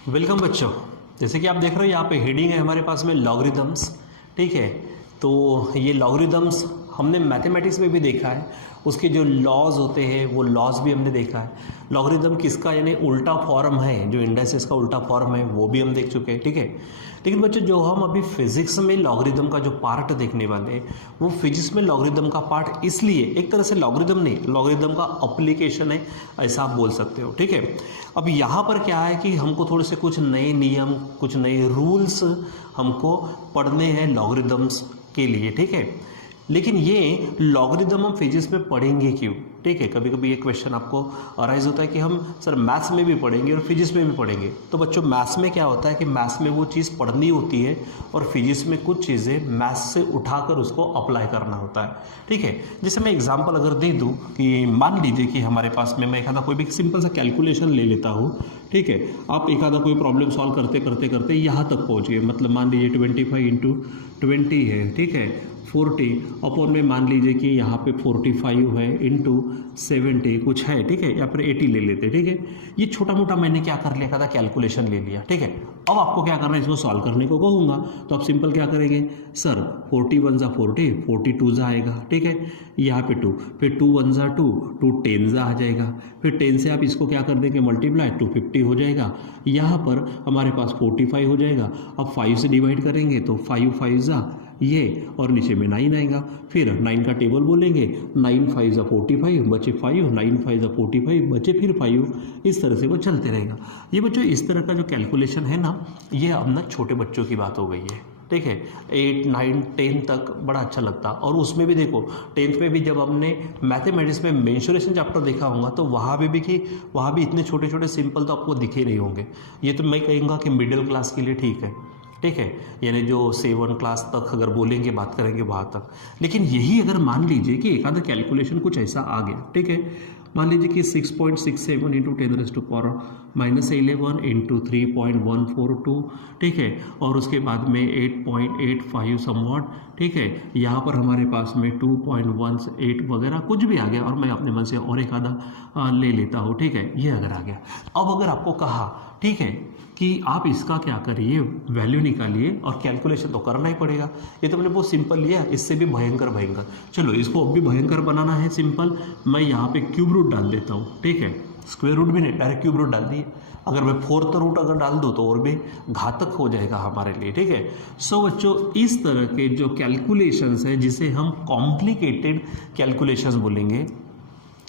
Welcome बच्चों। जैसे कि आप देख रहे हो यहाँ पे हेडिंग है हमारे पास में लॉगरिदम्स। ठीक है, तो ये लॉगरिदम्स हमने मैथमेटिक्स में भी देखा है, उसके जो लॉज होते हैं वो लॉज भी हमने देखा है। लॉगरिदम किसका यानी उल्टा फॉर्म है, जो इंडाइसेस का उल्टा फॉर्म है वो भी हम देख चुके हैं। ठीक है, लेकिन बच्चों जो हम अभी फिजिक्स में लॉगरिदम का जो पार्ट देखने वाले हैं वो फिजिक्स में लॉगरिदम का पार्ट इसलिए एक तरह से लॉगरिदम नहीं, लॉगरिदम का एप्लीकेशन है, ऐसा आप बोल सकते हो। ठीक है, अब यहाँ पर क्या है कि हमको थोड़े से कुछ नए नियम, कुछ नए रूल्स हमको पढ़ने हैं लॉगरिदम्स के लिए। ठीक है, लेकिन ये लॉगरिदम हम फिजिक्स में पढ़ेंगे क्यों? ठीक है, कभी कभी ये क्वेश्चन आपको अराइज होता है कि हम सर मैथ्स में भी पढ़ेंगे और फिजिक्स में भी पढ़ेंगे। तो बच्चों मैथ्स में क्या होता है कि मैथ्स में वो चीज़ पढ़नी होती है और फिजिक्स में कुछ चीज़ें मैथ्स से उठाकर उसको अप्लाई करना होता है। ठीक है, जैसे मैं एग्जांपल अगर दे दूं कि मान लीजिए कि हमारे पास में मैं एक आधा कोई भी सिंपल सा कैलकुलेशन ले लेता हूँ। ठीक है, आप एक आधा कोई प्रॉब्लम सॉल्व करते करते करते यहाँ तक पहुँच गए, मतलब मान लीजिए 25 इंटू 20 है। ठीक है, 40 अपॉन में मान लीजिए कि यहाँ पे 45 है इंटू 70 कुछ है। ठीक है, या फिर 80 ले लेते। ठीक है, ये छोटा मोटा मैंने क्या कर लिया था, कैलकुलेशन ले लिया। ठीक है, अब आपको क्या करना है, इसको सॉल्व करने को कहूँगा तो आप सिंपल क्या करेंगे, सर 41 जा 40, 42 जा आएगा। ठीक है, यहाँ पे 2, फिर 2 1 जा 2, 2 10 जा आ जाएगा, फिर 10 से आप इसको क्या कर देंगे मल्टीप्लाई, 250 हो जाएगा। यहाँ पर हमारे पास 45 हो जाएगा। अब 5 से डिवाइड करेंगे तो 5 5 जा ये, और नीचे में 9 आएगा। फिर 9 का टेबल बोलेंगे, 9 5 जा 45 बचे 5, 9 5 जा 45 बचे फिर 5, इस तरह से वो चलते रहेगा। ये बच्चों इस तरह का जो कैलकुलेशन है ना, ये अब ना छोटे बच्चों की बात हो गई है। ठीक है, 8 9 10 तक बड़ा अच्छा लगता, और उसमें भी देखो 10th में भी जब हमने मैथमेटिक्स में मेंसुरेशन चैप्टर देखा होगा तो वहाँ भी वहाँ भी इतने छोटे छोटे सिंपल तो आपको दिखे नहीं होंगे। ये तो मैं कहूँगा कि मिडिल क्लास के लिए ठीक है। ठीक है, यानी जो 7 क्लास तक अगर बोलेंगे बात करेंगे वहाँ तक। लेकिन यही अगर मान लीजिए कि एक आधा कैलकुलेशन कुछ ऐसा आ गया। ठीक है, मान लीजिए कि 6.67 इंटू 10⁻11 इंटू 3.142। ठीक है, और उसके बाद में 8.85 समवॉट। ठीक है, यहाँ पर हमारे पास में 2.18 वगैरह कुछ भी आ गया, और मैं अपने मन से और एक आधा ले लेता हूँ। ठीक है, ये अगर आ गया, अब अगर आपको कहा ठीक है कि आप इसका क्या करिए, वैल्यू निकालिए, और कैलकुलेशन तो करना ही पड़ेगा। ये तो मैंने बहुत सिंपल लिया, इससे भी भयंकर। चलो इसको अब भी भयंकर बनाना है सिंपल, मैं यहाँ पे क्यूब रूट डाल देता हूँ। ठीक है, स्क्वायर रूट भी नहीं, डायरेक्ट क्यूब रूट डाल दिए। अगर मैं 4th रूट अगर डाल दूँ तो और भी घातक हो जाएगा हमारे लिए। ठीक है, सो बच्चों इस तरह के जो कैलकुलेशंस है जिसे हम कॉम्प्लिकेटेड कैलकुलेशंस बोलेंगे,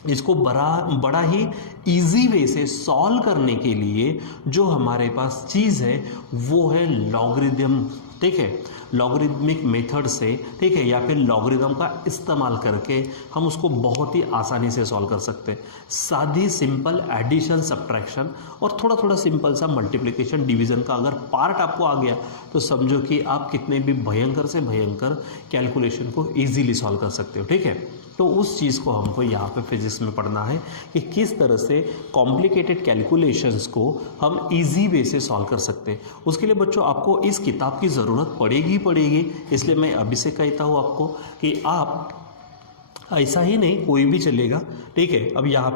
इसको बड़ा ही इजी वे से सॉल्व करने के लिए जो हमारे पास चीज़ है वो है लॉगरिदम। ठीक है, लॉगरिदमिक मेथड से, ठीक है, या फिर लॉगरिदम का इस्तेमाल करके हम उसको बहुत ही आसानी से सॉल्व कर सकते हैं। सादी सिंपल एडिशन, सब्ट्रैक्शन और थोड़ा थोड़ा सिंपल सा मल्टीप्लिकेशन, डिवीज़न का अगर पार्ट आपको आ गया तो समझो कि आप कितने भी भयंकर से भयंकर कैलकुलेशन को ईजीली सॉल्व कर सकते हो। ठीक है, तो उस चीज़ को हमको यहाँ पे फिजिक्स में पढ़ना है कि किस तरह से कॉम्प्लिकेटेड कैलकुलेशंस को हम इजी वे से सॉल्व कर सकते हैं। उसके लिए बच्चों आपको इस किताब की ज़रूरत पड़ेगी। इसलिए मैं अभी से कहता हूँ आपको कि आप ऐसा ही नहीं, कोई भी चलेगा। ठीक है, अब यहाँ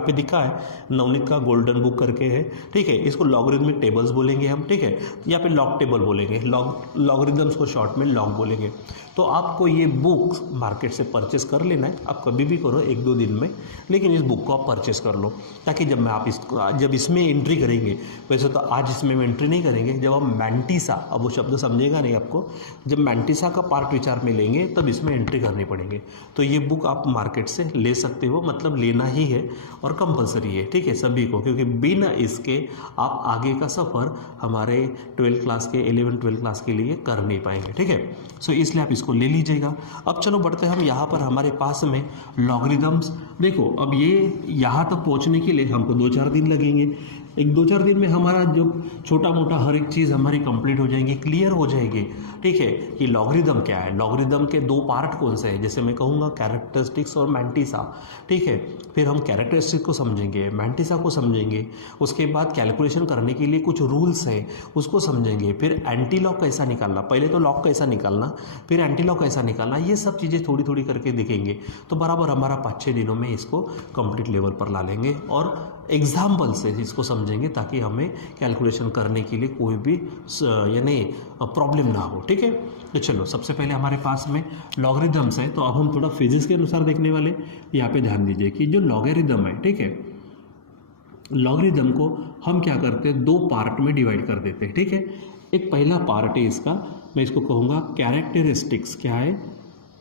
पे दिखा है नवनीत का गोल्डन बुक करके है। ठीक है, इसको लॉगरिदमिक टेबल्स बोलेंगे हम। ठीक है, या फिर लॉग टेबल बोलेंगे, लॉगरिदम्स को शॉर्ट में लॉग बोलेंगे। तो आपको ये बुक मार्केट से परचेस कर लेना है, आप कभी भी करो 1-2 दिन में, लेकिन इस बुक को आप परचेस कर लो, ताकि जब इसमें एंट्री करेंगे, वैसे तो आज इसमें एंट्री नहीं करेंगे, जब हम मैंटिसा, अब वो शब्द समझेगा नहीं आपको, जब मैंटिसा का पार्ट विचार में लेंगे तब इसमें एंट्री करनी पड़ेगी। तो ये बुक आप मार्केट से ले सकते हो, मतलब लेना ही है और कंपलसरी है। ठीक है, सभी को, क्योंकि बिना इसके आप आगे का सफ़र हमारे 12th क्लास के 11th-12th क्लास के लिए कर नहीं पाएंगे। ठीक है, सो इसलिए आप इसको ले लीजिएगा। अब चलो बढ़ते हम यहाँ पर हमारे पास में लॉगरिदम्स। देखो अब ये यहाँ तक पहुँचने के लिए हमको 2-4 दिन लगेंगे। 1-2-4 दिन में हमारा जो छोटा मोटा हर एक चीज़ हमारी कंप्लीट हो जाएंगी, क्लियर हो जाएगी। ठीक है, कि लॉगरिदम क्या है, लॉगरिदम के 2 पार्ट कौन से हैं, जैसे मैं कहूँगा कैरेक्टरिस्टिक्स और मैंटिसा। ठीक है, फिर हम कैरेक्टरिस्टिक्स को समझेंगे, मैंटिसा को समझेंगे, उसके बाद कैलकुलेशन करने के लिए कुछ रूल्स हैं उसको समझेंगे, फिर एंटी लॉग कैसा निकालना, पहले तो लॉग कैसा निकालना, फिर एंटी लॉग कैसा निकालना, ये सब चीज़ें थोड़ी थोड़ी करके देखेंगे। तो बराबर हमारा 5-6 दिनों में इसको कंप्लीट लेवल पर ला लेंगे और एग्जाम्पल से इसको समझेंगे ताकि हमें कैलकुलेशन करने के लिए कोई भी यानी प्रॉब्लम ना हो, ठीक है। तो चलो सबसे पहले हमारे पास में लॉगरिदम्स है, तो अब हम थोड़ा फिजिक्स के अनुसार देखने वाले। यहाँ पे ध्यान दीजिए कि जो लॉगरिदम है, ठीक है, लॉगरिदम को हम क्या करते हैं, दो पार्ट में डिवाइड कर देते हैं, ठीक है। एक पहला पार्ट है इसका, मैं इसको कहूँगा कैरेक्टरिस्टिक्स। क्या है?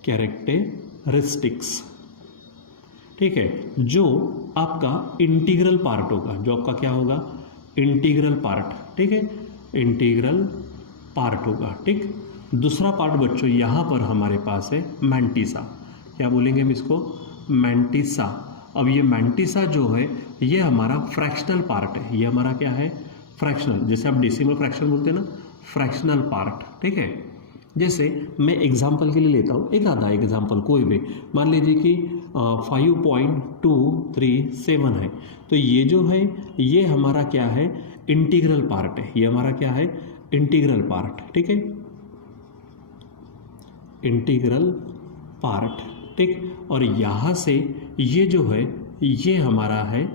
कैरेक्टरिस्टिक्स, ठीक है, जो आपका इंटीग्रल पार्ट होगा, जो आपका क्या होगा, इंटीग्रल पार्ट, ठीक है, इंटीग्रल पार्ट होगा, ठीक। दूसरा पार्ट बच्चों यहाँ पर हमारे पास है मैंटिसा। क्या बोलेंगे हम इसको? मैंटिसा। अब ये मैंटिसा जो है ये हमारा फ्रैक्शनल पार्ट है। ये हमारा क्या है? फ्रैक्शनल, जैसे आप डेसिमल फ्रैक्शन बोलते हैं ना, फ्रैक्शनल पार्ट, ठीक है। जैसे मैं एग्जाम्पल के लिए लेता हूँ, एक आधा एग्जाम्पल कोई भी, मान लीजिए कि 5.237 है, तो ये जो है ये हमारा क्या है? इंटीग्रल पार्ट है। ये हमारा क्या है? इंटीग्रल पार्ट, ठीक है, इंटीग्रल पार्ट, ठीक। और यहाँ से ये जो है ये हमारा है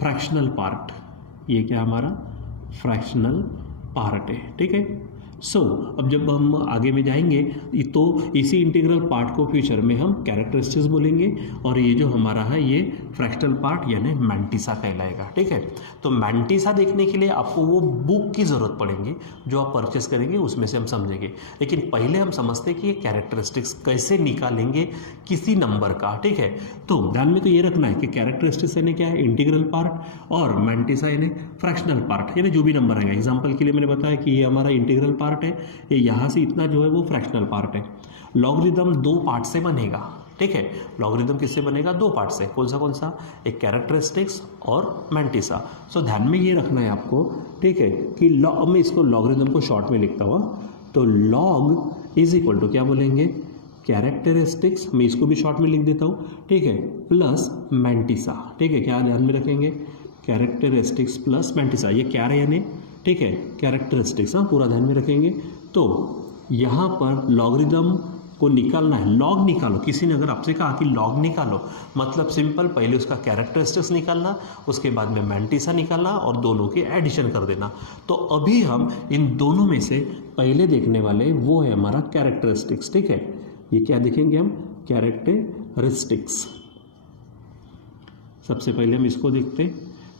फ्रैक्शनल पार्ट। ये क्या हमारा? फ्रैक्शनल पार्ट है, ठीक है। सो अब जब हम आगे में जाएंगे तो इसी इंटीग्रल पार्ट को फ्यूचर में हम कैरेक्टरिस्टिक्स बोलेंगे, और ये जो हमारा है ये फ्रैक्शनल पार्ट यानी मैंटिसा कहलाएगा, ठीक है। तो मैंटिसा देखने के लिए आपको वो बुक की ज़रूरत पड़ेगी जो आप परचेस करेंगे, उसमें से हम समझेंगे। लेकिन पहले हम समझते हैं कि ये कैरेक्टरिस्टिक्स कैसे निकालेंगे किसी नंबर का, ठीक है। तो ध्यान में तो ये रखना है कि कैरेक्टरिस्टिक्स यानी क्या है? इंटीग्रल पार्ट, और मैंटिसा यानी फ्रैक्शनल पार्ट, यानी जो भी नंबर आएगा। एग्जाम्पल के लिए मैंने बताया कि ये हमारा इंटीग्रल पार्ट है, ये यहाँ से इतना जो है वो फ्रैक्शनल पार्ट है। लॉगरिदम दो पार्ट से बनेगा, ठीक है। लॉगरिदम किससे बनेगा? दो पार्ट से। कौन सा? एक कैरेक्टरिस्टिक्स और मैंटिसा। सो ध्यान में ये रखना है आपको, ठीक है, कि मैं इसको लॉगरिदम को शॉर्ट में लिखता हुआ, तो लॉग इज इक्वल टू क्या बोलेंगे? कैरेक्टरिस्टिक्स, मैं इसको भी शॉर्ट में लिख देता हूँ, ठीक है, प्लस मैंटिसा, ठीक है। क्या ध्यान में रखेंगे? Characteristics plus mantissa. ये क्या है यानी, ठीक है, कैरेक्टरिस्टिक्स, हाँ, पूरा ध्यान में रखेंगे। तो यहाँ पर लॉगरिदम को निकालना है, लॉग निकालो। किसी ने अगर आपसे कहा कि लॉग निकालो, मतलब सिंपल, पहले उसका कैरेक्टरिस्टिक्स निकालना, उसके बाद में मैंटिसा निकालना और दोनों के एडिशन कर देना। तो अभी हम इन दोनों में से पहले देखने वाले वो है हमारा कैरेक्टरिस्टिक्स, ठीक है। ये क्या देखेंगे हम? कैरेक्टरिस्टिक्स। सबसे पहले हम इसको देखते हैं,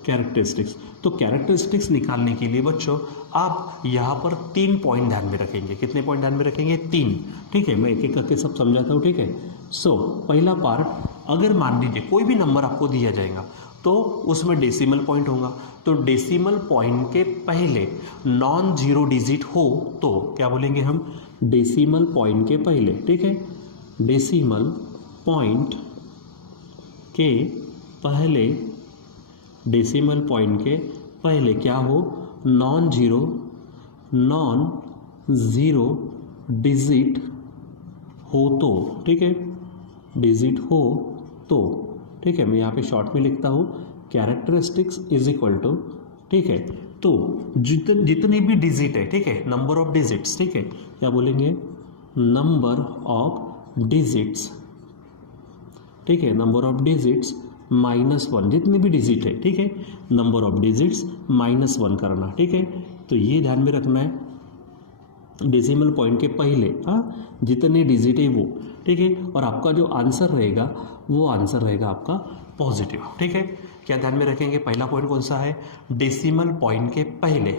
कैरेक्टरिस्टिक्स। तो कैरेक्टरिस्टिक्स निकालने के लिए बच्चों आप यहाँ पर 3 पॉइंट ध्यान में रखेंगे। कितने पॉइंट ध्यान में रखेंगे? 3, ठीक है। मैं एक एक करके सब समझाता हूँ, ठीक है। सो पहला पार्ट, अगर मान लीजिए कोई भी नंबर आपको दिया जाएगा तो उसमें डेसिमल पॉइंट होगा, तो डेसिमल पॉइंट के पहले नॉन जीरो डिजिट हो तो क्या बोलेंगे हम? डेसिमल पॉइंट के पहले, ठीक है, डेसिमल पॉइंट के पहले, डेसिमल पॉइंट के पहले क्या हो? नॉन ज़ीरो डिजिट हो तो, ठीक है, डिजिट हो तो, ठीक है। मैं यहाँ पे शॉर्ट में लिखता हूँ कैरेक्टरिस्टिक्स इज इक्वल टू, ठीक है, तो जितने भी डिजिट है, ठीक है, नंबर ऑफ डिजिट्स, ठीक है, क्या बोलेंगे? नंबर ऑफ डिजिट्स, ठीक है, नंबर ऑफ डिजिट्स -1, जितने भी डिजिट है, ठीक है, नंबर ऑफ डिजिट्स -1 करना, ठीक है। तो ये ध्यान में रखना है, डेसिमल पॉइंट के पहले, हाँ, जितने डिजिट है वो, ठीक है। और आपका जो आंसर रहेगा वो आंसर रहेगा आपका पॉजिटिव, ठीक है। क्या ध्यान में रखेंगे? पहला पॉइंट कौन सा है? डेसिमल पॉइंट के पहले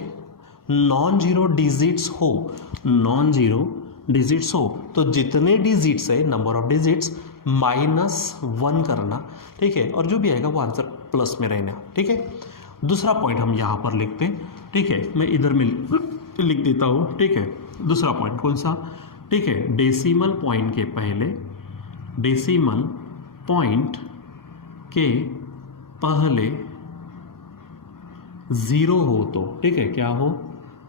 नॉन जीरो डिजिट्स हो, नॉन जीरो डिजिट्स हो तो जितने डिजिट्स है, नंबर ऑफ डिजिट्स -1 करना, ठीक है, और जो भी आएगा वो आंसर प्लस में रहना, ठीक है। दूसरा पॉइंट हम यहाँ पर लिखते हैं, ठीक है, मैं इधर में लिख देता हूँ, ठीक है। दूसरा पॉइंट कौन सा? ठीक है, डेसिमल पॉइंट के पहले, डेसिमल पॉइंट के पहले 0 हो तो, ठीक है, क्या हो?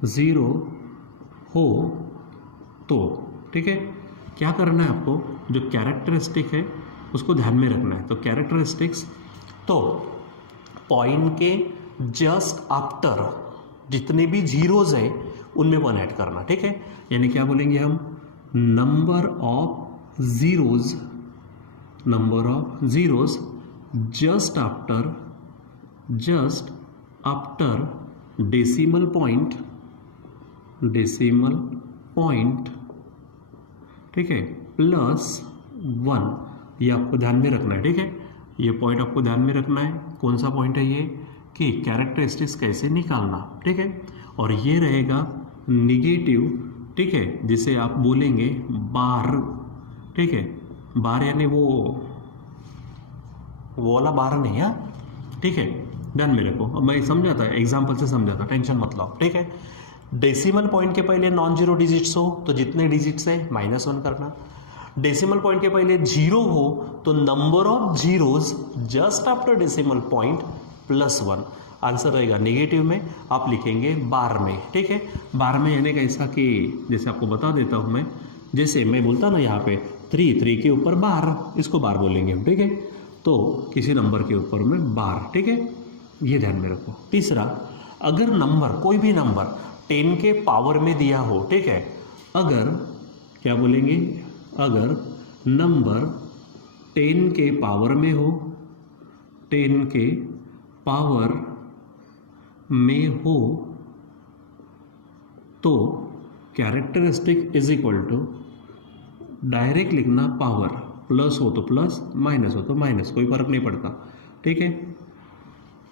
0 हो तो, ठीक है। क्या करना है आपको? जो कैरेक्टरिस्टिक है उसको ध्यान में रखना है। तो कैरेक्टरिस्टिक्स, तो पॉइंट के जस्ट आफ्टर जितने भी जीरोज है उनमें 1 ऐड करना, ठीक है। यानी क्या बोलेंगे हम? Number of zeros just after just after decimal point, ठीक है, +1, ये आपको ध्यान में रखना है, ठीक है, ये पॉइंट आपको ध्यान में रखना है। कौन सा पॉइंट है ये, कि कैरेक्टरिस्टिक्स कैसे निकालना, ठीक है, और ये रहेगा निगेटिव, ठीक है, जिसे आप बोलेंगे बार, ठीक है, बार यानी वो वाला बार नहीं है, ठीक है, ध्यान में रखो। अब मैं समझाता है, एग्जाम्पल से समझाता, टेंशन मत लो, ठीक है। डेसिमल पॉइंट के पहले नॉन जीरो डिजिट्स हो तो जितने डिजिट्स है -1 करना। डेसिमल पॉइंट के पहले 0 हो तो number of zeros just after decimal point +1। Answer रहेगा नेगेटिव में, आप लिखेंगे बार में, ठीक है। बार में यानी कैसा कि जैसे आपको बता देता हूं मैं, जैसे मैं बोलता ना यहाँ पे 3 के ऊपर बार, इसको बार बोलेंगे हम, ठीक है, तो किसी नंबर के ऊपर में बार, ठीक है, ये ध्यान में रखो। तीसरा, अगर नंबर, कोई भी नंबर 10 के पावर में दिया हो, ठीक है, अगर क्या बोलेंगे, अगर नंबर 10 के पावर में हो, 10 के पावर में हो तो characteristic is equal to, direct लिखना पावर, प्लस हो तो प्लस, माइनस हो तो माइनस, कोई फर्क नहीं पड़ता, ठीक है।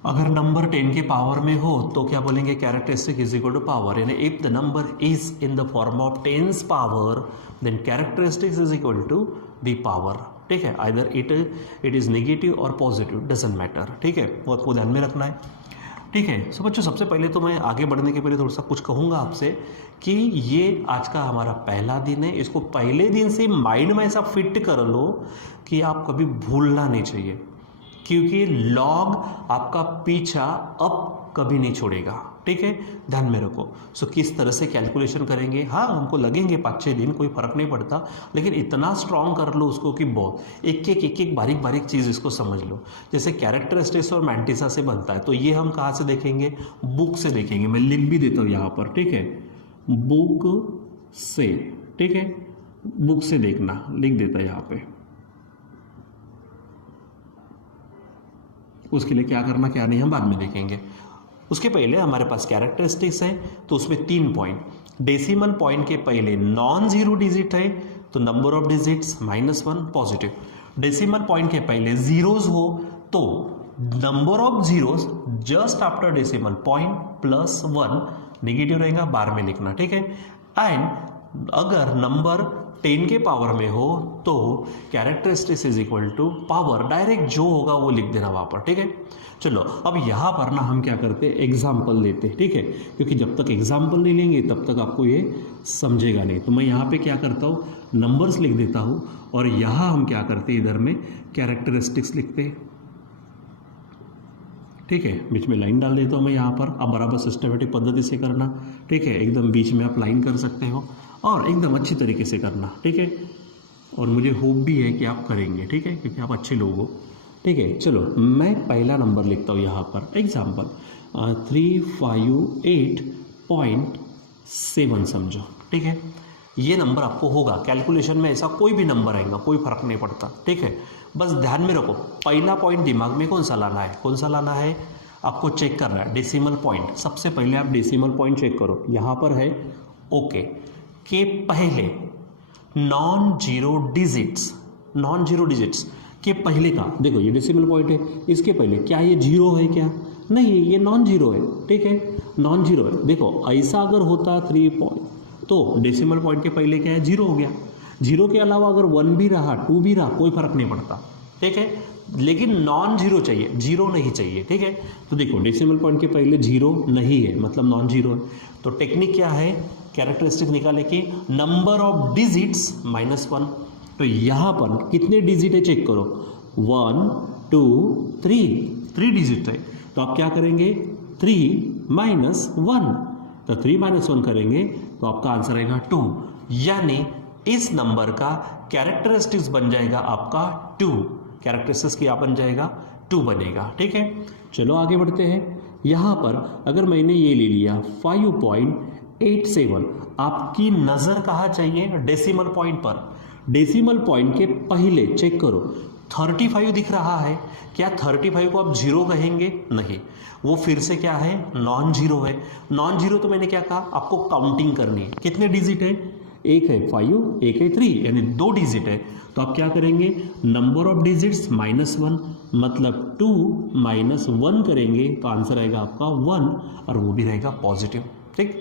अगर नंबर 10 के पावर में हो तो क्या बोलेंगे, characteristic is equal to power, यानी if the number is in the form of 10's power then characteristics is equal to the power, ठीक है, आइदर इट इज नेगेटिव और पॉजिटिव, डजंट मैटर, ठीक है, वो आपको ध्यान में रखना है, ठीक है। सो बच्चों, सबसे पहले तो मैं आगे बढ़ने के पहले थोड़ा सा कुछ कहूँगा आपसे कि ये आज का हमारा पहला दिन है, इसको पहले दिन से माइंड में ऐसा फिट कर लो कि आप कभी भूलना नहीं चाहिए, क्योंकि लॉग आपका पीछा अब कभी नहीं छोड़ेगा, ठीक है, ध्यान में रखो। सो किस तरह से कैलकुलेशन करेंगे, हाँ हमको लगेंगे 5-6 दिन, कोई फर्क नहीं पड़ता, लेकिन इतना स्ट्रांग कर लो उसको कि बहुत एक एक बारीक बारीक चीज़ इसको समझ लो। जैसे कैरेक्टरिस्टिक्स और मैंटिसा से बनता है, तो ये हम कहाँ से देखेंगे, बुक से देखेंगे। मैं लिख भी देता हूँ यहाँ पर, ठीक है, बुक से, ठीक है, बुक से देखना, लिख देता है यहाँ पे। उसके लिए क्या करना क्या नहीं हम बाद में देखेंगे। उसके पहले हमारे पास कैरेक्टरिस्टिक्स है, तो उसमें 3 पॉइंट, डेसिमल पॉइंट के पहले नॉन जीरो डिजिट है तो number of digits -1 positive, decimal point के पहले जीरोज हो तो number of zeros just after decimal point +1 negative रहेगा, बार में लिखना, ठीक है। एंड अगर नंबर 10 के पावर में हो तो characteristics is equal to power, direct जो होगा वो लिख देना वहाँ पर, ठीक है। चलो अब यहाँ पर ना हम क्या करते हैं, एग्जाम्पल लेते हैं, ठीक है, क्योंकि जब तक एग्जाम्पल नहीं लेंगे तब तक आपको ये समझेगा नहीं। तो मैं यहाँ पे क्या करता हूँ, नंबर्स लिख देता हूँ, और यहाँ हम क्या करते हैं, इधर में कैरेक्टरिस्टिक्स लिखते हैं, ठीक है, बीच में लाइन डाल देता हूँ मैं यहाँ पर। आप बराबर सिस्टमेटिक पद्धति से करना, ठीक है, एकदम बीच में आप लाइन कर सकते हो और एकदम अच्छी तरीके से करना, ठीक है, और मुझे होप भी है कि आप करेंगे, ठीक है, क्योंकि आप अच्छे लोग हो, ठीक है। चलो मैं पहला नंबर लिखता हूँ यहाँ पर, एग्जाम्पल 358.7 समझो, ठीक है। ये नंबर आपको होगा कैलकुलेशन में, ऐसा कोई भी नंबर आएगा, कोई फर्क नहीं पड़ता, ठीक है। बस ध्यान में रखो, पहला पॉइंट दिमाग में कौन सा लाना है, कौन सा लाना है, आपको चेक करना है डेसिमल पॉइंट। सबसे पहले आप डेसिमल पॉइंट चेक करो, यहाँ पर है ओके के पहले नॉन जीरो डिजिट्स के पहले का, देखो ये डेसिमल पॉइंट है, इसके पहले क्या ये जीरो है, क्या नहीं, ये नॉन जीरो है, ठीक है, नॉन जीरो है। देखो ऐसा अगर होता 3 पॉइंट तो डेसिमल पॉइंट के पहले क्या है, जीरो हो गया। जीरो के अलावा अगर 1 भी रहा, 2 भी रहा, कोई फर्क नहीं पड़ता, ठीक है, लेकिन नॉन जीरो चाहिए, जीरो नहीं चाहिए, ठीक है। तो देखो डेसिमल पॉइंट के पहले जीरो नहीं है, मतलब नॉन जीरो है। तो टेक्निक क्या है, कैरेक्टरिस्टिक निकाले कि नंबर ऑफ डिजिट्स -1। तो यहाँ पर कितने डिजिट है चेक करो, 1 2 3 डिजिट है। तो आप क्या करेंगे, 3 - 1, तो 3 - 1 करेंगे तो आपका आंसर आएगा 2, यानी इस नंबर का कैरेक्टरिस्टिक्स बन जाएगा आपका 2, कैरेक्टरिस्टिक्स क्या बन जाएगा, 2 बनेगा, ठीक है। चलो आगे बढ़ते हैं। यहाँ पर अगर मैंने ये ले लिया 5.87, आपकी नज़र कहाँ चाहिए, डेसिमल पॉइंट पर। डेसिमल पॉइंट के पहले चेक करो 35 दिख रहा है, क्या 35 को आप जीरो कहेंगे? नहीं, वो फिर से क्या है, नॉन जीरो है। नॉन जीरो तो मैंने क्या कहा, आपको काउंटिंग करनी है। कितने डिजिट है? एक है 5, एक है 3, यानी 2 डिजिट है। तो आप क्या करेंगे, नंबर ऑफ डिजिट्स -1, मतलब 2 - 1 करेंगे तो आंसर आएगा आपका 1, और वो भी रहेगा पॉजिटिव। ठीक,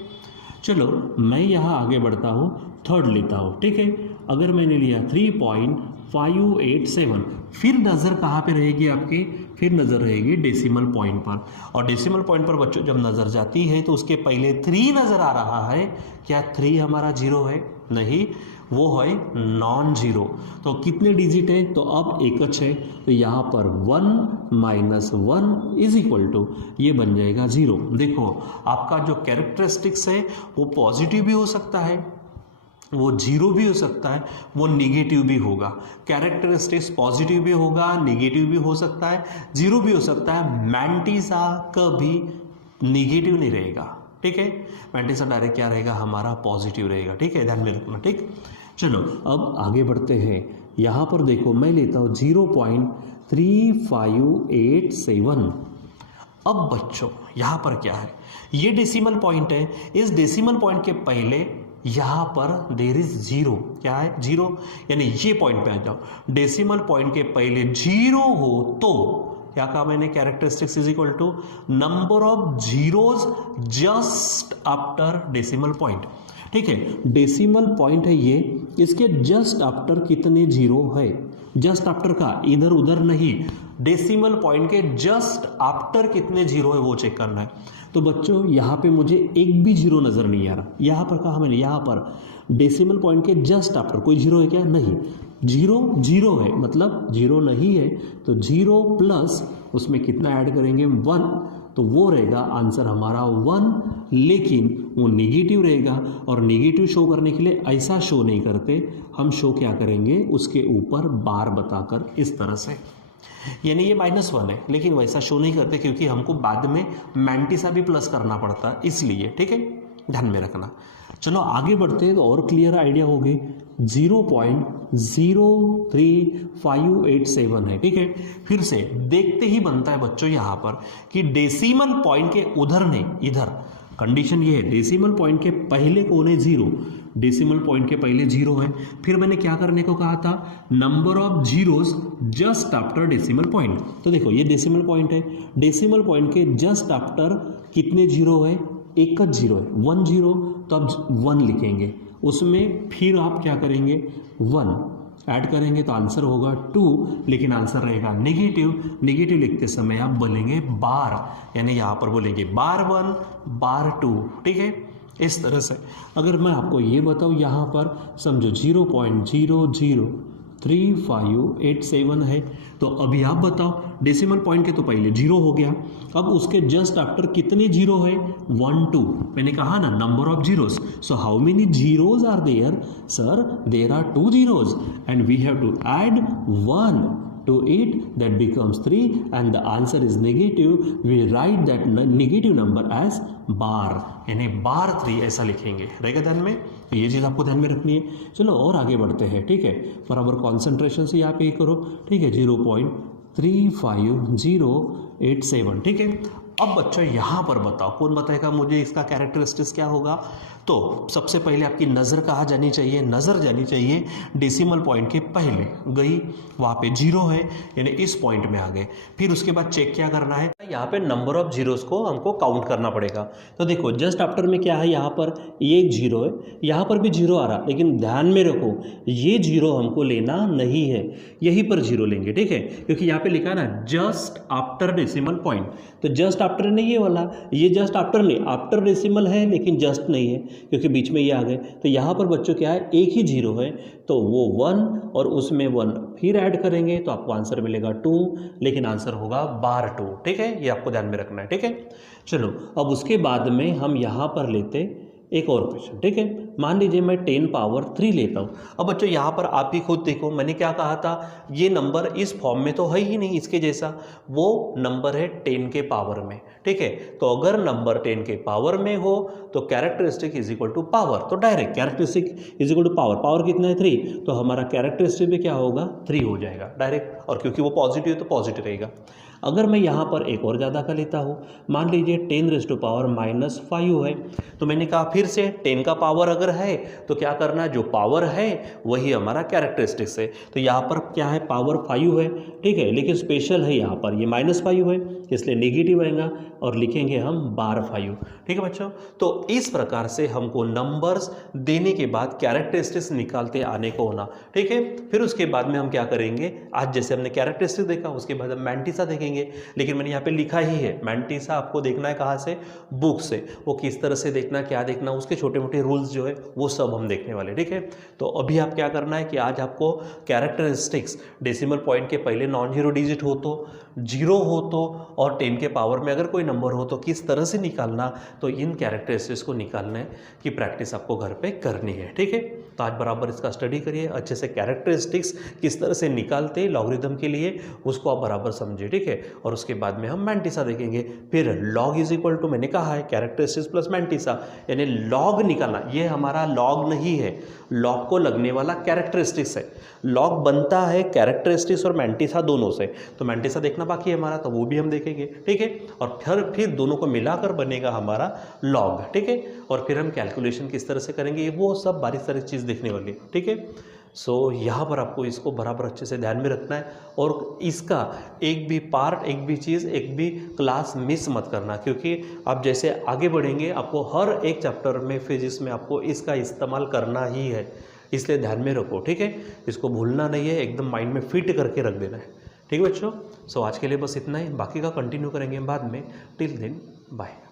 चलो मैं यहाँ आगे बढ़ता हूँ, थर्ड लेता हूँ। ठीक है, अगर मैंने लिया 3.587, फिर नज़र कहाँ पे रहेगी आपकी, फिर नज़र रहेगी डेसिमल पॉइंट पर। और डेसिमल पॉइंट पर बच्चों जब नज़र जाती है तो उसके पहले 3 नज़र आ रहा है। क्या 3 हमारा जीरो है? नहीं, वो है नॉन जीरो। तो कितने डिजिट है? तो अब एकच है, तो यहाँ पर 1 - 1 इज इक्वल टू ये बन जाएगा 0। देखो आपका जो कैरेक्टरिस्टिक्स है वो पॉजिटिव भी हो सकता है, वो जीरो भी हो सकता है, वो निगेटिव भी होगा। कैरेक्टरिस्टिक्स पॉजिटिव भी होगा, निगेटिव भी हो सकता है, जीरो भी हो सकता है। मैंटिसा कभी निगेटिव नहीं रहेगा। ठीक है, मैंटिसा डायरेक्ट क्या रहेगा, हमारा पॉजिटिव रहेगा। ठीक है, ध्यान में रखना। ठीक, चलो अब आगे बढ़ते हैं। यहाँ पर देखो मैं लेता हूँ 0.3587। अब बच्चों यहाँ पर क्या है, ये डेसिमल पॉइंट है। इस डेसिमल पॉइंट के पहले यहाँ पर देर इज जीरो। क्या है? जीरो, यानी ये पॉइंट पे आ जाओ। डेसिमल पॉइंट के पहले जीरो हो तो क्या कहा मैंने, characteristics is equal to number of zeros just after decimal point. ठीक है, डेसिमल पॉइंट है ये, इसके जस्ट आफ्टर कितने जीरो है, जस्ट आफ्टर का, इधर उधर नहीं, डेसिमल पॉइंट के जस्ट आफ्टर कितने जीरो है वो चेक करना है। तो बच्चों यहाँ पे मुझे एक भी जीरो नजर नहीं आ रहा। यहाँ पर कहा मैंने, यहाँ पर डेसिमल पॉइंट के जस्ट आफ्टर कोई जीरो है क्या? नहीं, जीरो जीरो है, मतलब जीरो नहीं है, तो जीरो प्लस उसमें कितना ऐड करेंगे, 1, तो वो रहेगा आंसर हमारा 1, लेकिन वो नेगेटिव रहेगा। और नेगेटिव शो करने के लिए ऐसा शो नहीं करते हम, शो क्या करेंगे, उसके ऊपर बार बताकर इस तरह से, यानी ये -1 है, लेकिन वैसा शो नहीं करते क्योंकि हमको बाद में मैंटिसा भी प्लस करना पड़ता है, इसलिए। ठीक है, ध्यान में रखना। चलो आगे बढ़ते हैं तो और क्लियर आइडिया हो गई। 0.03587 है। ठीक है, फिर से देखते ही बनता है बच्चों यहाँ पर कि डेसिमल पॉइंट के उधर नहीं, इधर कंडीशन ये है, डेसिमल पॉइंट के पहले कौन है, 0। डेसिमल पॉइंट के पहले 0 है। फिर मैंने क्या करने को कहा था, number of zeros just after decimal point. तो देखो ये डेसिमल पॉइंट है, डेसिमल पॉइंट के जस्ट आफ्टर कितने जीरो है, एक जीरो है, 1 0, तो अब 1 लिखेंगे, उसमें फिर आप क्या करेंगे, 1 ऐड करेंगे तो आंसर होगा 2, लेकिन आंसर रहेगा नेगेटिव। नेगेटिव लिखते समय आप बोलेंगे बार, यानी यहाँ पर बोलेंगे बार 1 बार 2। ठीक है, इस तरह से। अगर मैं आपको ये बताऊँ यहाँ पर समझो 0.00358 है, तो अभी आप बताओ डेसिमल पॉइंट के तो पहले 0 हो गया, अब उसके जस्ट आफ्टर कितने जीरो है, 1 2। मैंने कहा ना number of zeros, so how many zeros are there, sir there are 2 zeros and we have to add 1 to it, that becomes 3 and the answer is negative. We write that negative number as bar, यानी बार 3 ऐसा लिखेंगे। रहेगा ध्यान में, तो ये चीज़ आपको ध्यान में रखनी है। चलो और आगे बढ़ते हैं। ठीक है, बराबर कॉन्सेंट्रेशन से यहाँ पे ही करो। ठीक है, 0.35087। ठीक है, अब बच्चों यहाँ पर बताओ, कौन बताएगा मुझे इसका कैरेक्टरिस्टिक्स क्या होगा। तो सबसे पहले आपकी नज़र कहाँ जानी चाहिए, नज़र जानी चाहिए डेसिमल पॉइंट के पहले, गई वहाँ पे 0 है, यानी इस पॉइंट में आ गए। फिर उसके बाद चेक क्या करना है, यहाँ पे नंबर ऑफ जीरोस को हमको काउंट करना पड़ेगा। तो देखो जस्ट आफ्टर में क्या है, यहाँ पर ये 0 है, यहाँ पर भी 0 आ रहा, लेकिन ध्यान में रखो ये 0 हमको लेना नहीं है, यहीं पर 0 लेंगे। ठीक है, क्योंकि यहाँ पे लिखा है ना जस्ट आफ्टर डेसिमल पॉइंट, तो जस्ट आफ्टर नहीं ये वाला, ये जस्ट आफ्टर नहीं, आफ्टर डेसिमल है लेकिन जस्ट नहीं है क्योंकि बीच में ये आ गए। तो यहाँ पर बच्चों क्या है, एक ही 0 है, तो वो 1 और उसमें 1 फिर ऐड करेंगे तो आपको आंसर मिलेगा 2, लेकिन आंसर होगा बार 2। ठीक है, ये आपको ध्यान में रखना है। ठीक है, चलो अब उसके बाद में हम यहाँ पर लेते एक और क्वेश्चन, ठीक है। मान लीजिए मैं 10 पावर 3 लेता हूँ। अब बच्चों यहाँ पर आप ही खुद देखो, मैंने क्या कहा था, ये नंबर इस फॉर्म में तो है ही नहीं इसके जैसा, वो नंबर है 10 के पावर में, ठीक है। तो अगर नंबर 10 के पावर में हो तो characteristic is equal to power, तो direct characteristic is equal to power, power कितना है 3, तो हमारा कैरेक्टरिस्टिक भी क्या होगा 3 हो जाएगा डायरेक्ट, और क्योंकि वो पॉजिटिव है तो पॉजिटिव रहेगा। अगर मैं यहाँ पर एक और ज़्यादा का लेता हूँ, मान लीजिए 10⁻⁻5 है, तो मैंने कहा फिर से 10 का पावर अगर है तो क्या करना है, जो पावर है वही हमारा कैरेक्टरिस्टिक्स है। तो यहाँ पर क्या है, पावर 5 है, ठीक है, लेकिन स्पेशल है यहाँ पर ये -5 है, इसलिए नेगेटिव आएगा और लिखेंगे हम -5, ठीक है बच्चों। तो इस प्रकार से हमको नंबर्स देने के बाद कैरेक्टरिस्टिक्स निकालते आने को होना, ठीक है। फिर उसके बाद में हम क्या करेंगे, आज जैसे हमने कैरेक्टरिस्टिक्स देखा उसके बाद हम मैंटिसा देखेंगे, लेकिन मैंने यहाँ पे लिखा ही है मैंटिसा आपको देखना है कहाँ से, बुक से, वो किस तरह से देखना, क्या देखना, उसके छोटे मोटे रूल्स जो है वो सब हम देखने वाले, ठीक है। तो अभी आप क्या करना है कि आज आपको कैरेक्टरिस्टिक्स डेसिमल पॉइंट के पहले नॉन जीरो डिजिट हो तो, जीरो हो तो, और 10 के पावर में अगर कोई नंबर हो तो किस तरह से निकालना, तो इन कैरेक्टरिस्टिक्स को निकालने की प्रैक्टिस आपको घर पे करनी है, ठीक है। तो आज बराबर इसका स्टडी करिए अच्छे से, कैरेक्टरिस्टिक्स किस तरह से निकालते लॉगरिथम के लिए उसको आप बराबर समझिए, ठीक है। और उसके बाद में हम मैंटिसा देखेंगे। फिर लॉग इज इक्वल टू, मैंने कहा है कैरेक्टरिस्टिक्स प्लस मैंटिसा, यानी लॉग निकालना, ये हमारा लॉग नहीं है, लॉग को लगने वाला कैरेक्टरिस्टिक्स है। लॉग बनता है कैरेक्टरिस्टिक्स और मैंटिसा दोनों से, तो मैंटिसा देखना बाकी है हमारा, तो वो भी हम देखेंगे, ठीक है। और फिर दोनों को मिलाकर बनेगा हमारा लॉग, ठीक है। और फिर हम कैलकुलेशन किस तरह से करेंगे वो सब बारीक सारी चीज़ देखने वाली, ठीक है। सो यहाँ पर आपको इसको बराबर अच्छे से ध्यान में रखना है, और इसका एक भी पार्ट, एक भी चीज़, एक भी क्लास मिस मत करना, क्योंकि आप जैसे आगे बढ़ेंगे आपको हर एक चैप्टर में फिजिक्स में आपको इसका इस्तेमाल करना ही है, इसलिए ध्यान में रखो, ठीक है। इसको भूलना नहीं है, एकदम माइंड में फिट करके रख देना है, ठीक है बच्चों। सो आज के लिए बस इतना ही, बाकी का कंटिन्यू करेंगे बाद में। Till then bye.